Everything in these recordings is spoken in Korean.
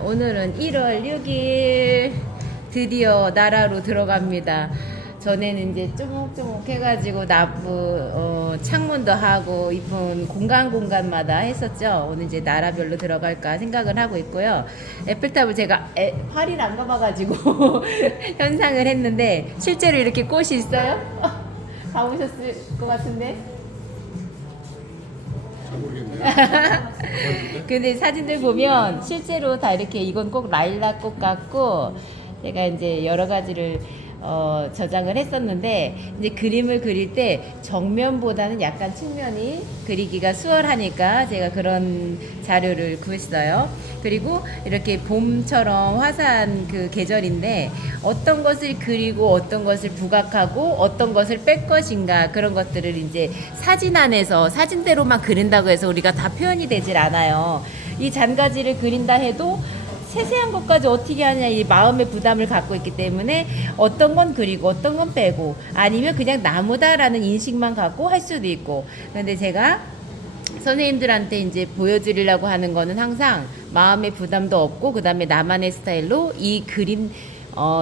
오늘은 1월 6일 드디어 나라로 들어갑니다. 전에는 이제 쪼목쪼목 해가지고 창문도 하고 이쁜 공간마다 했었죠. 오늘 이제 나라별로 들어갈까 생각을 하고 있고요. 에펠탑을 제가 파리를 안 가봐가지고 현상을 했는데 실제로 이렇게 꽃이 있어요? 가보셨을 것 같은데. 근데 사진들 보면 실제로 다 이렇게 이건 꼭 라일락 꽃 같고 제가 이제 여러 가지를 저장을 했었는데 이제 그림을 그릴 때 정면보다는 약간 측면이 그리기가 수월하니까 제가 그런 자료를 구했어요. 그리고 이렇게 봄처럼 화사한 그 계절인데 어떤 것을 그리고 어떤 것을 부각하고 어떤 것을 뺄 것인가 그런 것들을 이제 사진 안에서 사진대로만 그린다고 해서 우리가 다 표현이 되질 않아요. 이 잔가지를 그린다 해도 세세한 것까지 어떻게 하냐 이 마음의 부담을 갖고 있기 때문에 어떤 건 그리고 어떤 건 빼고 아니면 그냥 나무다라는 인식만 갖고 할 수도 있고. 근데 제가 선생님들한테 이제 보여드리려고 하는 거는 항상 마음의 부담도 없고 그 다음에 나만의 스타일로 이 그림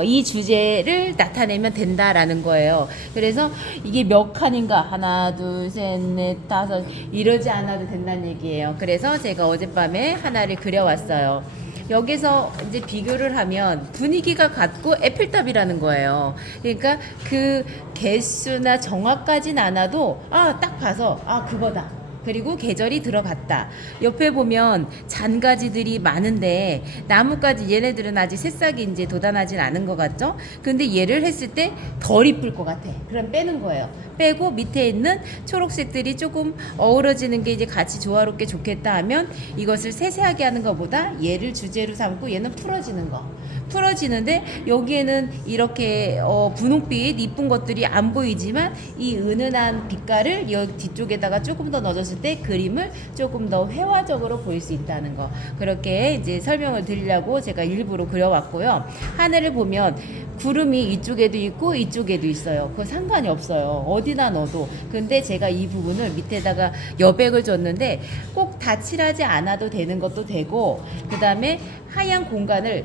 이 주제를 나타내면 된다라는 거예요. 그래서 이게 몇 칸인가 하나 둘 셋 넷 다섯 이러지 않아도 된다는 얘기예요. 그래서 제가 어젯밤에 하나를 그려왔어요. 여기서 이제 비교를 하면 분위기가 같고 에펠탑이라는 거예요. 그러니까 그 개수나 정확까지는 않아도 딱 봐서 그거다. 그리고 계절이 들어갔다. 옆에 보면 잔가지들이 많은데 나뭇가지 얘네들은 아직 새싹이 이제 돋아나진 않은 것 같죠? 근데 얘를 했을 때 덜 이쁠 것 같아. 그럼 빼는 거예요. 빼고 밑에 있는 초록색들이 조금 어우러지는 게 이제 같이 조화롭게 좋겠다 하면 이것을 세세하게 하는 것보다 얘를 주제로 삼고 얘는 풀어지는 거. 풀어지는데 여기에는 이렇게 분홍빛 이쁜 것들이 안 보이지만 이 은은한 빛깔을 여기 뒤쪽에다가 조금 더 넣어줬을 때 그림을 조금 더 회화적으로 보일 수 있다는 거. 그렇게 이제 설명을 드리려고 제가 일부러 그려왔고요. 하늘을 보면 구름이 이쪽에도 있고 이쪽에도 있어요. 그거 상관이 없어요. 어디나 넣어도. 근데 제가 이 부분을 밑에다가 여백을 줬는데 꼭 다 칠하지 않아도 되는 것도 되고 그 다음에 하얀 공간을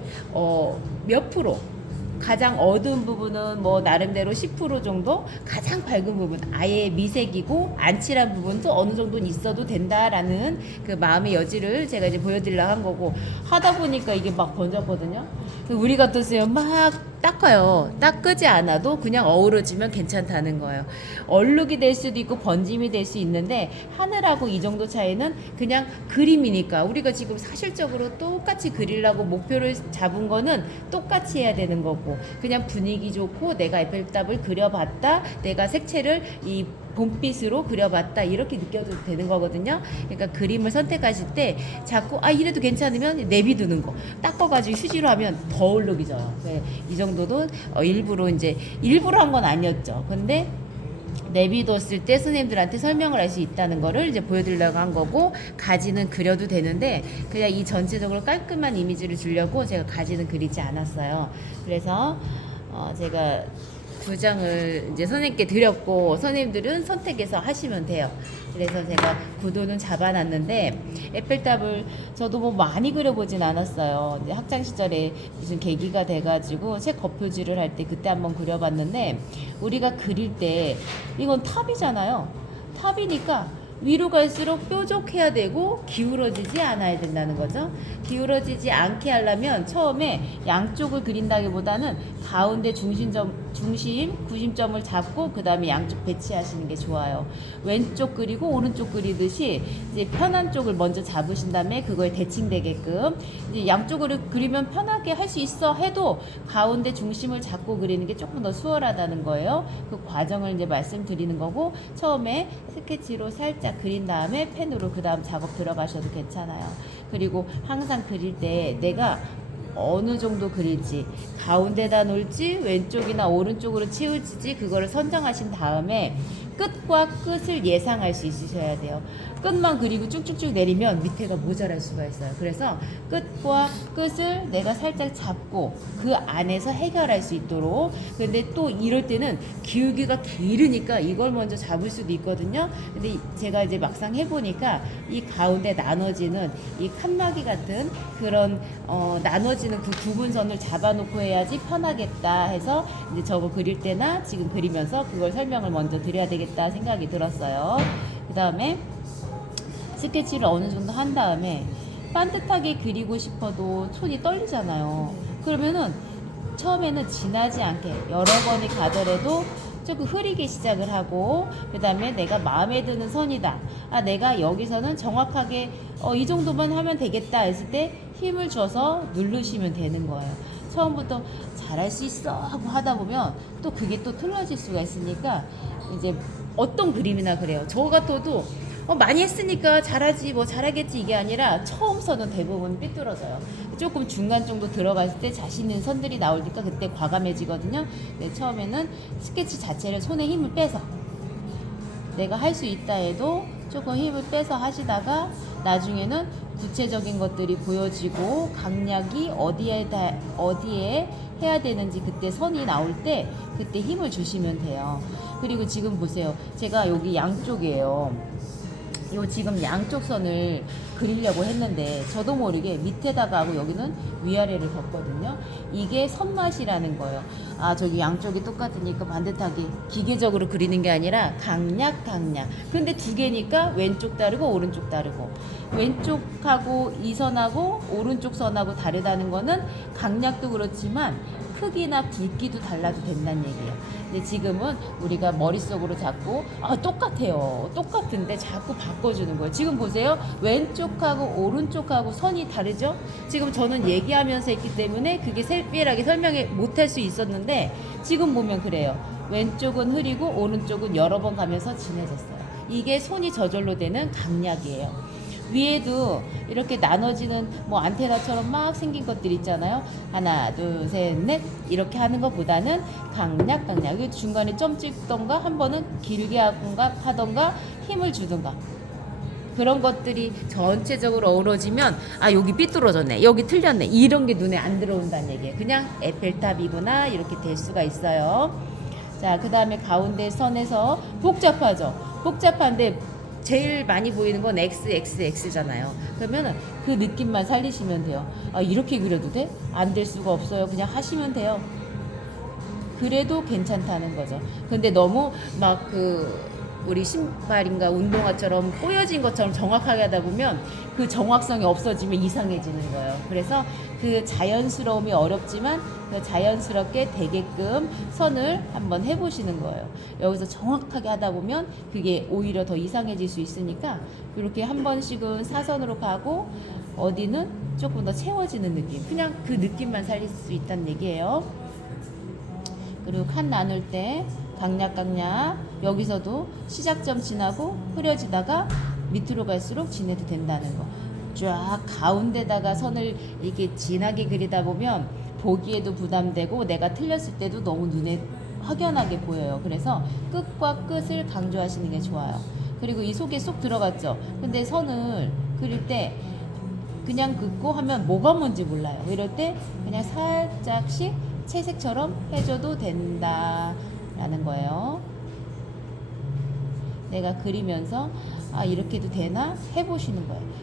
몇 프로 가장 어두운 부분은 뭐 나름대로 10% 정도, 가장 밝은 부분 아예 미색이고 안 칠한 부분도 어느 정도는 있어도 된다라는 그 마음의 여지를 제가 이제 보여드리려고 한 거고, 하다 보니까 이게 막 번졌거든요. 우리 같았으면 막 닦아요. 닦지 않아도 그냥 어우러지면 괜찮다는 거예요. 얼룩이 될 수도 있고 번짐이 될 수 있는데 하늘하고 이 정도 차이는 그냥 그림이니까 우리가 지금 사실적으로 똑같이 그리려고 목표를 잡은 거는 똑같이 해야 되는 거고, 그냥 분위기 좋고 내가 에펠탑을 그려봤다, 내가 색채를 이 봄빛으로 그려봤다 이렇게 느껴도 되는 거거든요. 그러니까 그림을 선택하실 때 자꾸 이래도 괜찮으면 내비두는 거, 닦아가지고 휴지로 하면 더 얼룩이져요. 이 정도도 일부러 한 건 아니었죠. 근데 내비뒀을 때 선생님들한테 설명을 할 수 있다는 거를 이제 보여드리려고 한 거고, 가지는 그려도 되는데 그냥 이 전체적으로 깔끔한 이미지를 주려고 제가 가지는 그리지 않았어요. 그래서 제가 9장을 이제 선생님께 드렸고 선생님들은 선택해서 하시면 돼요. 그래서 제가 구도는 잡아놨는데 에펠탑을 저도 뭐 많이 그려보진 않았어요. 이제 학창 시절에 무슨 계기가 돼가지고 책 겉표지를 할 때 그때 한번 그려봤는데, 우리가 그릴 때 이건 탑이잖아요. 탑이니까 위로 갈수록 뾰족해야 되고 기울어지지 않아야 된다는 거죠. 기울어지지 않게 하려면 처음에 양쪽을 그린다기보다는 가운데 구심점을 잡고 그 다음에 양쪽 배치하시는 게 좋아요. 왼쪽 그리고 오른쪽 그리듯이 이제 편한 쪽을 먼저 잡으신 다음에 그거에 대칭되게끔 이제 양쪽으로 그리면 편하게 할 수 있어 해도 가운데 중심을 잡고 그리는 게 조금 더 수월하다는 거예요. 그 과정을 이제 말씀드리는 거고, 처음에 스케치로 살짝 그린 다음에 펜으로 그 다음 작업 들어가셔도 괜찮아요. 그리고 항상 그릴 때 내가 어느 정도 그릴지, 가운데다 놓을지 왼쪽이나 오른쪽으로 치울지 그거를 선정하신 다음에 끝과 끝을 예상할 수 있으셔야 돼요. 끝만 그리고 쭉쭉쭉 내리면 밑에가 모자랄 수가 있어요. 그래서 끝과 끝을 내가 살짝 잡고 그 안에서 해결할 수 있도록. 근데 또 이럴 때는 기울기가 길으니까 이걸 먼저 잡을 수도 있거든요. 근데 제가 이제 막상 해보니까 이 가운데 나눠지는 이 칸막이 같은 그런 나눠지는 그 구분선을 잡아놓고 해야지 편하겠다 해서 이제 저거 그릴 때나 지금 그리면서 그걸 설명을 먼저 드려야 되겠다 생각이 들었어요. 그 다음에 스케치를 어느 정도 한 다음에 반듯하게 그리고 싶어도 손이 떨리잖아요. 그러면은 처음에는 진하지 않게 여러 번이 가더라도 조금 흐리게 시작을 하고, 그 다음에 내가 마음에 드는 선이다. 아, 내가 여기서는 정확하게 이 정도만 하면 되겠다 했을 때 힘을 줘서 누르시면 되는 거예요. 처음부터 잘할 수 있어 하고 하다 보면 또 그게 또 틀어질 수가 있으니까 이제 어떤 그림이나 그래요. 저 같아도 많이 했으니까 잘하지 뭐 잘하겠지 이게 아니라 처음 선은 대부분 삐뚤어져요. 조금 중간 정도 들어갔을 때 자신 있는 선들이 나오니까 그때 과감해지거든요. 근데 처음에는 스케치 자체를 손에 힘을 빼서 내가 할 수 있다 해도 조금 힘을 빼서 하시다가 나중에는 구체적인 것들이 보여지고 강약이 어디에 해야 되는지 그때 선이 나올 때 그때 힘을 주시면 돼요. 그리고 지금 보세요. 제가 여기 양쪽이에요. 요 지금 양쪽 선을 그리려고 했는데 저도 모르게 밑에다가 하고 여기는 위아래를 뒀거든요. 이게 선맛이라는 거예요. 아, 저기 양쪽이 똑같으니까 반듯하게 기계적으로 그리는 게 아니라 강약. 근데 두 개니까 왼쪽 다르고 오른쪽 다르고, 왼쪽하고 이 선하고 오른쪽 선하고 다르다는 거는 강약도 그렇지만 크기나 굵기도 달라도 된다는 얘기예요. 근데 지금은 우리가 머릿속으로 자꾸 똑같아요. 똑같은데 자꾸 바꿔주는 거예요. 지금 보세요. 왼쪽하고 오른쪽하고 선이 다르죠? 지금 저는 얘기하면서 했기 때문에 그게 세밀하게 설명을 못할 수 있었는데 지금 보면 그래요. 왼쪽은 흐리고 오른쪽은 여러 번 가면서 진해졌어요. 이게 손이 저절로 되는 강약이에요. 위에도 이렇게 나눠지는 뭐 안테나처럼 막 생긴 것들 있잖아요. 하나, 둘, 셋, 넷 이렇게 하는 것보다는 강약. 여기 중간에 점 찍던가 한 번은 길게 하던가 힘을 주던가 그런 것들이 전체적으로 어우러지면 여기 삐뚤어졌네, 여기 틀렸네, 이런 게 눈에 안 들어온다는 얘기예요. 그냥 에펠탑이구나 이렇게 될 수가 있어요. 자, 그 다음에 가운데 선에서 복잡한데 제일 많이 보이는 건 XXX잖아요. 그러면 그 느낌만 살리시면 돼요. 이렇게 그려도 돼? 안 될 수가 없어요. 그냥 하시면 돼요. 그래도 괜찮다는 거죠. 근데 너무 막 우리 신발인가 운동화처럼 꼬여진 것처럼 정확하게 하다 보면 그 정확성이 없어지면 이상해지는 거예요. 그래서 그 자연스러움이 어렵지만 그 자연스럽게 되게끔 선을 한번 해보시는 거예요. 여기서 정확하게 하다 보면 그게 오히려 더 이상해질 수 있으니까 이렇게 한 번씩은 사선으로 가고 어디는 조금 더 채워지는 느낌, 그냥 그 느낌만 살릴 수 있다는 얘기예요. 그리고 칸 나눌 때 강약 여기서도 시작점 지나고 흐려지다가 밑으로 갈수록 진해도 된다는 거. 쫙 가운데다가 선을 이렇게 진하게 그리다 보면 보기에도 부담되고 내가 틀렸을 때도 너무 눈에 확연하게 보여요. 그래서 끝과 끝을 강조하시는 게 좋아요. 그리고 이 속에 쏙 들어갔죠. 근데 선을 그릴 때 그냥 긋고 하면 뭐가 뭔지 몰라요. 이럴 때 그냥 살짝씩 채색처럼 해줘도 된다라는 거예요. 내가 그리면서 이렇게 해도 되나 해보시는 거예요.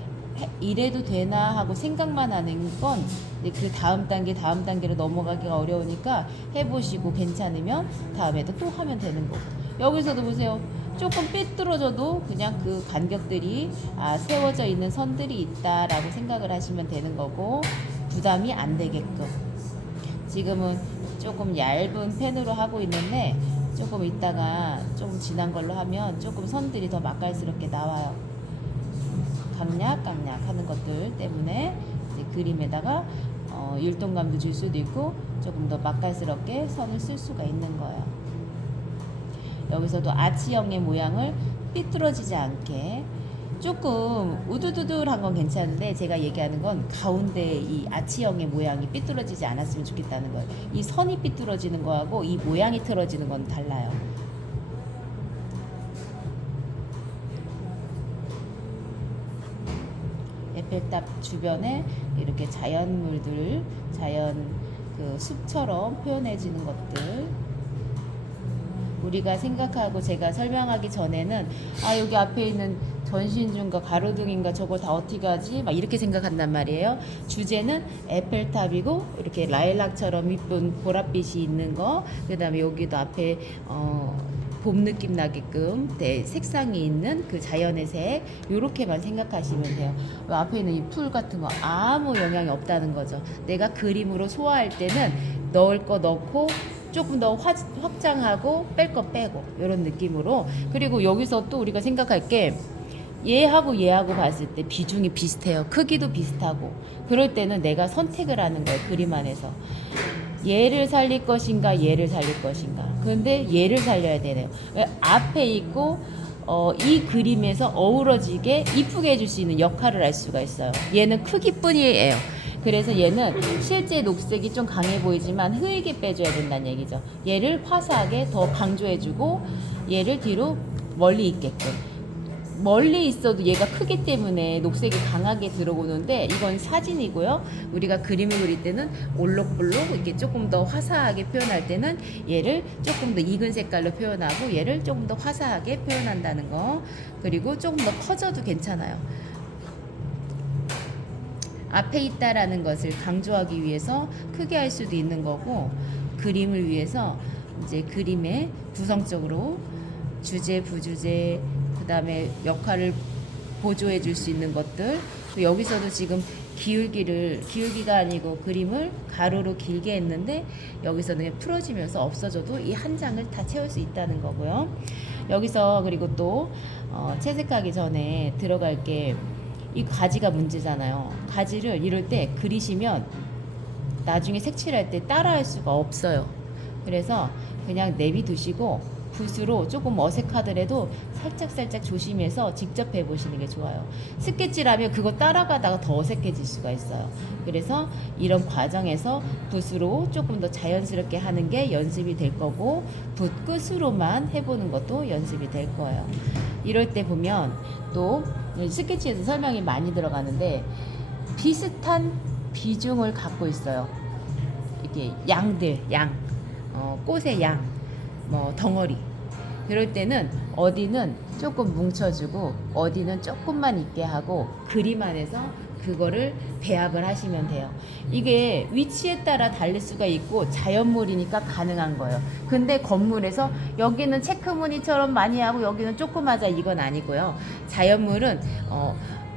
이래도 되나 하고 생각만 하는 건 그 다음 단계로 넘어가기가 어려우니까 해보시고 괜찮으면 다음에도 또 하면 되는 거고. 여기서도 보세요. 조금 삐뚤어져도 그냥 그 간격들이 세워져 있는 선들이 있다라고 생각을 하시면 되는 거고, 부담이 안 되게끔. 지금은 조금 얇은 펜으로 하고 있는데 조금 있다가 조금 진한 걸로 하면 조금 선들이 더 맛깔스럽게 나와요. 강약 하는 것들 때문에 이제 그림에다가 율동감도 줄 수도 있고 조금 더 맛깔스럽게 선을 쓸 수가 있는 거예요. 여기서도 아치형의 모양을 삐뚤어지지 않게 조금 우두두두한 건 괜찮은데 제가 얘기하는 건 가운데 이 아치형의 모양이 삐뚤어지지 않았으면 좋겠다는 거예요. 이 선이 삐뚤어지는 거하고 이 모양이 틀어지는 건 달라요. 에펠탑 주변에 이렇게 자연물들, 자연 그 숲처럼 표현해지는 것들, 우리가 생각하고 제가 설명하기 전에는 아 여기 앞에 있는 전신주인가 가로등인가 저걸 다 어떻게 하지? 막 이렇게 생각한단 말이에요. 주제는 에펠탑이고 이렇게 라일락처럼 이쁜 보랏빛이 있는 거, 그 다음에 여기도 앞에 봄 느낌 나게끔 색상이 있는 그 자연의 색, 요렇게만 생각하시면 돼요. 앞에 있는 이 풀 같은 거 아무 영향이 없다는 거죠. 내가 그림으로 소화할 때는 넣을 거 넣고 조금 더 확장하고 뺄 거 빼고 이런 느낌으로. 그리고 여기서 또 우리가 생각할 게 얘하고 얘하고 봤을 때 비중이 비슷해요. 크기도 비슷하고. 그럴 때는 내가 선택을 하는 거예요. 그림 안에서 얘를 살릴 것인가 얘를 살릴 것인가. 그런데 얘를 살려야 되네요. 앞에 있고 이 그림에서 어우러지게 이쁘게 해줄 수 있는 역할을 할 수가 있어요. 얘는 크기뿐이에요. 그래서 얘는 실제 녹색이 좀 강해 보이지만 흐리게 빼줘야 된다는 얘기죠. 얘를 화사하게 더 강조해주고 얘를 뒤로 멀리 있게끔. 멀리 있어도 얘가 크기 때문에 녹색이 강하게 들어오는데 이건 사진이고요. 우리가 그림을 그릴 때는 올록볼록 이렇게 조금 더 화사하게 표현할 때는 얘를 조금 더 익은 색깔로 표현하고 얘를 조금 더 화사하게 표현한다는 거. 그리고 조금 더 커져도 괜찮아요. 앞에 있다라는 것을 강조하기 위해서 크게 할 수도 있는 거고, 그림을 위해서 이제 그림의 구성적으로 주제, 부주제, 그 다음에 역할을 보조해 줄 수 있는 것들. 여기서도 지금 기울기가 아니고 그림을 가로로 길게 했는데 여기서는 그냥 풀어지면서 없어져도 이 한 장을 다 채울 수 있다는 거고요. 여기서 그리고 또 채색하기 전에 들어갈 게 이 가지가 문제잖아요. 가지를 이럴 때 그리시면 나중에 색칠할 때 따라할 수가 없어요. 그래서 그냥 내비두시고 붓으로 조금 어색하더라도 살짝 조심해서 직접 해보시는 게 좋아요. 스케치라면 그거 따라가다가 더 어색해질 수가 있어요. 그래서 이런 과정에서 붓으로 조금 더 자연스럽게 하는 게 연습이 될 거고, 붓 끝으로만 해보는 것도 연습이 될 거예요. 이럴 때 보면 또 스케치에서 설명이 많이 들어가는데 비슷한 비중을 갖고 있어요. 이렇게 꽃의 양, 덩어리. 그럴 때는 어디는 조금 뭉쳐주고 어디는 조금만 있게 하고 그림 안에서 그거를 배합을 하시면 돼요. 이게 위치에 따라 다를 수가 있고 자연물이니까 가능한 거예요. 근데 건물에서 여기는 체크무늬처럼 많이 하고 여기는 조금 하자 이건 아니고요. 자연물은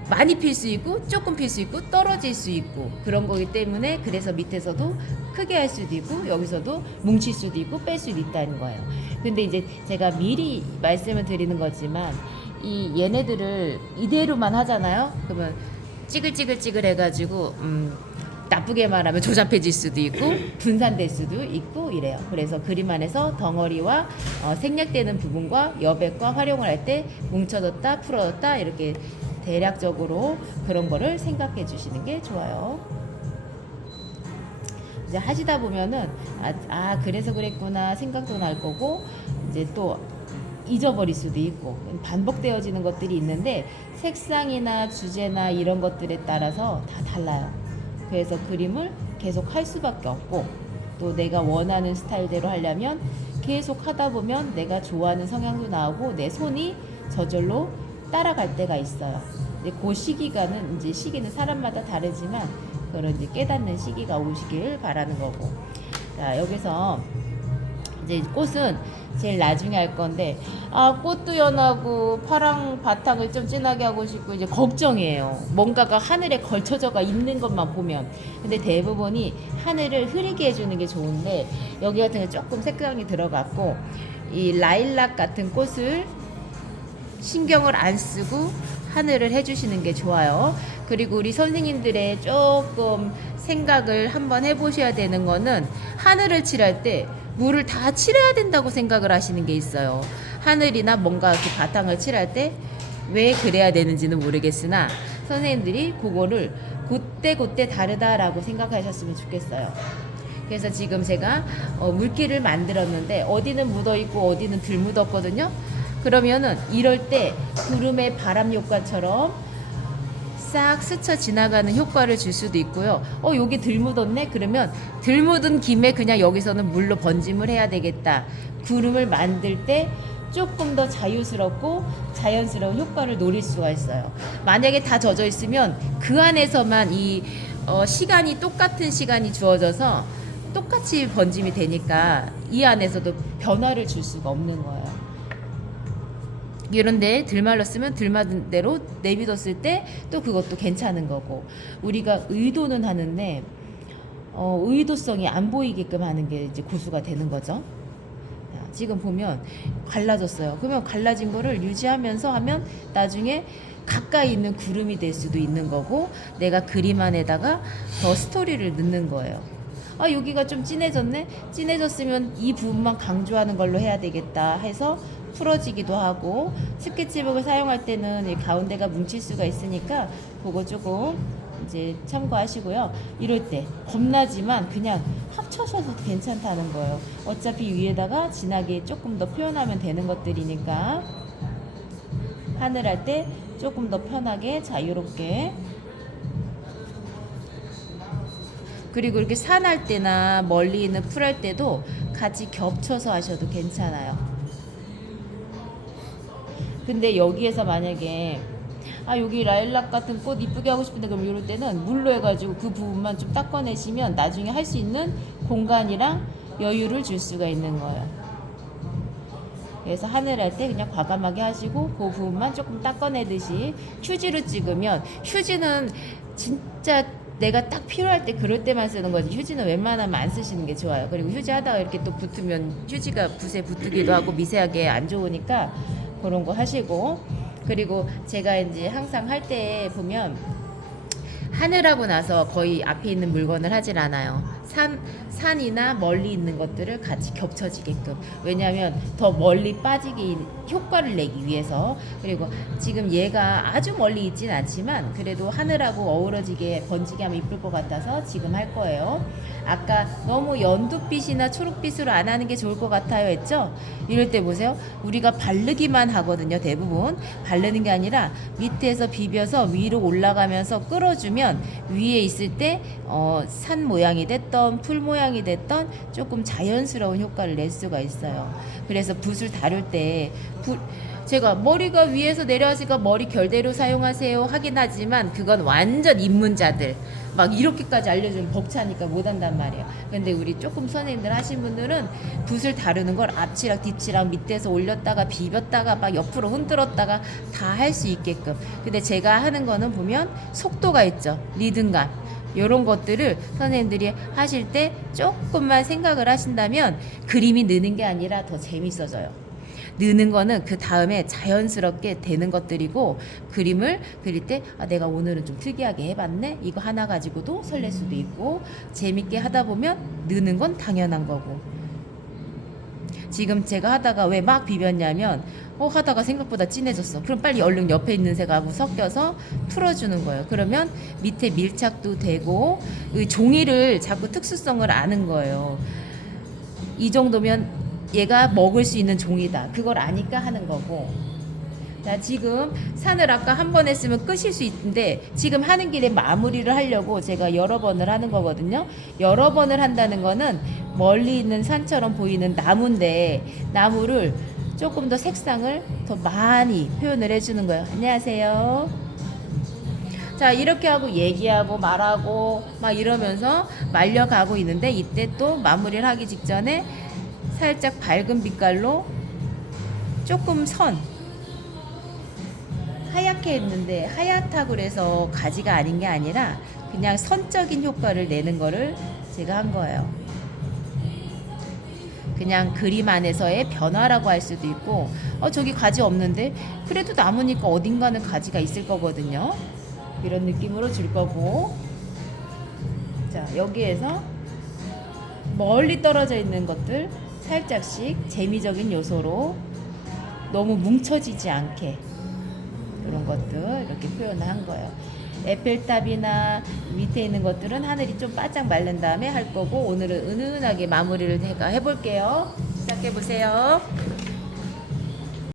많이 필 수 있고 조금 필 수 있고 떨어질 수 있고 그런 거기 때문에, 그래서 밑에서도 크게 할 수도 있고 여기서도 뭉칠 수도 있고 뺄 수도 있다는 거예요. 근데 이제 제가 미리 말씀을 드리는 거지만 이 얘네들을 이대로만 하잖아요. 그러면 찌글찌글 해가지고 나쁘게 말하면 조잡해질 수도 있고 분산될 수도 있고 이래요. 그래서 그림 안에서 덩어리와 생략되는 부분과 여백과 활용을 할 때 뭉쳐졌다 풀어졌다 이렇게 대략적으로 그런 거를 생각해 주시는 게 좋아요. 이제 하시다 보면은 그래서 그랬구나 생각도 날 거고, 이제 또 잊어버릴 수도 있고 반복되어지는 것들이 있는데 색상이나 주제나 이런 것들에 따라서 다 달라요. 그래서 그림을 계속 할 수밖에 없고, 또 내가 원하는 스타일대로 하려면 계속 하다 보면 내가 좋아하는 성향도 나오고 내 손이 저절로 따라갈 때가 있어요. 근데 그 시기는 사람마다 다르지만 그런 이제 깨닫는 시기가 오시길 바라는 거고. 자, 여기서 이제 꽃은 제일 나중에 할 건데 꽃도 연하고 파랑 바탕을 좀 진하게 하고 싶고 이제 걱정이에요. 뭔가가 하늘에 걸쳐져가 있는 것만 보면. 근데 대부분이 하늘을 흐리게 해주는 게 좋은데 여기 같은 게 조금 색감이 들어갔고, 이 라일락 같은 꽃을 신경을 안 쓰고 하늘을 해주시는 게 좋아요. 그리고 우리 선생님들의 조금 생각을 한번 해보셔야 되는 거는 하늘을 칠할 때 물을 다 칠해야 된다고 생각을 하시는 게 있어요. 하늘이나 뭔가 이렇게 바탕을 칠할 때 왜 그래야 되는지는 모르겠으나 선생님들이 그거를 그때 다르다라고 생각하셨으면 좋겠어요. 그래서 지금 제가 물기를 만들었는데 어디는 묻어있고 어디는 덜 묻었거든요. 그러면은 이럴 때 구름의 바람 효과처럼 싹 스쳐 지나가는 효과를 줄 수도 있고요. 여기 들 묻었네? 그러면 들 묻은 김에 그냥 여기서는 물로 번짐을 해야 되겠다. 구름을 만들 때 조금 더 자유스럽고 자연스러운 효과를 노릴 수가 있어요. 만약에 다 젖어 있으면 그 안에서만 시간이 똑같은 시간이 주어져서 똑같이 번짐이 되니까 이 안에서도 변화를 줄 수가 없는 거예요. 이런데 들 말랐으면 들 맞은 대로 내비뒀을 때 또 그것도 괜찮은 거고, 우리가 의도는 하는데 의도성이 안 보이게끔 하는 게 이제 고수가 되는 거죠. 지금 보면 갈라졌어요. 그러면 갈라진 거를 유지하면서 하면 나중에 가까이 있는 구름이 될 수도 있는 거고, 내가 그림 안에다가 더 스토리를 넣는 거예요. 여기가 좀 진해졌네? 진해졌으면 이 부분만 강조하는 걸로 해야 되겠다 해서 풀어지기도 하고, 스케치북을 사용할 때는 이 가운데가 뭉칠 수가 있으니까 그거 조금 이제 참고하시고요. 이럴 때 겁나지만 그냥 합쳐셔도 괜찮다는 거예요. 어차피 위에다가 진하게 조금 더 표현하면 되는 것들이니까 하늘 할 때 조금 더 편하게 자유롭게. 그리고 이렇게 산 할 때나 멀리 있는 풀 할 때도 같이 겹쳐서 하셔도 괜찮아요. 근데 여기에서 만약에 여기 라일락 같은 꽃 이쁘게 하고 싶은데, 그럼 이럴 때는 물로 해가지고 그 부분만 좀 닦아내시면 나중에 할 수 있는 공간이랑 여유를 줄 수가 있는 거예요. 그래서 하늘 할 때 그냥 과감하게 하시고 그 부분만 조금 닦아내듯이 휴지로 찍으면, 휴지는 진짜 내가 딱 필요할 때 그럴 때만 쓰는 거지, 휴지는 웬만하면 안 쓰시는 게 좋아요. 그리고 휴지 하다가 이렇게 또 붙으면 휴지가 붓에 붙기도 하고 미세하게 안 좋으니까 그런 거 하시고. 그리고 제가 이제 항상 할 때 보면 하늘하고 나서 거의 앞에 있는 물건을 하질 않아요. 산이나 멀리 있는 것들을 같이 겹쳐지게끔. 왜냐하면 더 멀리 빠지게 효과를 내기 위해서. 그리고 지금 얘가 아주 멀리 있진 않지만 그래도 하늘하고 어우러지게 번지게 하면 이쁠 것 같아서 지금 할 거예요. 아까 너무 연두빛이나 초록빛으로 안 하는 게 좋을 것 같아요 했죠? 이럴 때 보세요. 우리가 바르기만 하거든요. 대부분 바르는 게 아니라 밑에서 비벼서 위로 올라가면서 끌어주면 위에 있을 때 산 모양이 됐던 풀 모양이 됐던 조금 자연스러운 효과를 낼 수가 있어요. 그래서 붓을 다룰 때 제가 머리가 위에서 내려왔으니까 머리 결대로 사용하세요 하긴 하지만 그건 완전 입문자들 막 이렇게까지 알려주면 벅차니까 못한단 말이에요. 근데 우리 조금 선생님들 하신 분들은 붓을 다루는 걸 앞치락 뒤치락 밑에서 올렸다가 비볐다가 막 옆으로 흔들었다가 다 할 수 있게끔. 근데 제가 하는 거는 보면 속도가 있죠. 리듬감 이런 것들을 선생님들이 하실 때 조금만 생각을 하신다면 그림이 느는 게 아니라 더 재밌어져요. 느는 거는 그 다음에 자연스럽게 되는 것들이고, 그림을 그릴 때 내가 오늘은 좀 특이하게 해봤네, 이거 하나 가지고도 설렐 수도 있고, 재밌게 하다 보면 느는 건 당연한 거고. 지금 제가 하다가 왜 막 비볐냐면 하다가 생각보다 진해졌어. 그럼 빨리 얼른 옆에 있는 색하고 섞여서 풀어주는 거예요. 그러면 밑에 밀착도 되고 종이를 자꾸 특수성을 아는 거예요. 이 정도면 얘가 먹을 수 있는 종이다. 그걸 아니까 하는 거고. 자, 지금 산을 아까 한 번 했으면 끝일 수 있는데 지금 하는 길에 마무리를 하려고 제가 여러 번을 하는 거거든요. 여러 번을 한다는 거는 멀리 있는 산처럼 보이는 나무인데 나무를 조금 더 색상을 더 많이 표현을 해주는 거예요. 안녕하세요. 자, 이렇게 하고 얘기하고 말하고 막 이러면서 말려가고 있는데, 이때 또 마무리를 하기 직전에 살짝 밝은 빛깔로 조금 하얗게 했는데, 하얗다고 그래서 가지가 아닌 게 아니라 그냥 선적인 효과를 내는 거를 제가 한 거예요. 그냥 그림 안에서의 변화라고 할 수도 있고, 저기 가지 없는데 그래도 나무니까 어딘가는 가지가 있을 거거든요. 이런 느낌으로 줄 거고. 자, 여기에서 멀리 떨어져 있는 것들 살짝씩 재미적인 요소로 너무 뭉쳐지지 않게 그런 것들 이렇게 표현을 한 거예요. 에펠탑이나 밑에 있는 것들은 하늘이 좀 바짝 마른 다음에 할 거고, 오늘은 은은하게 마무리를 해볼게요. 시작해 보세요.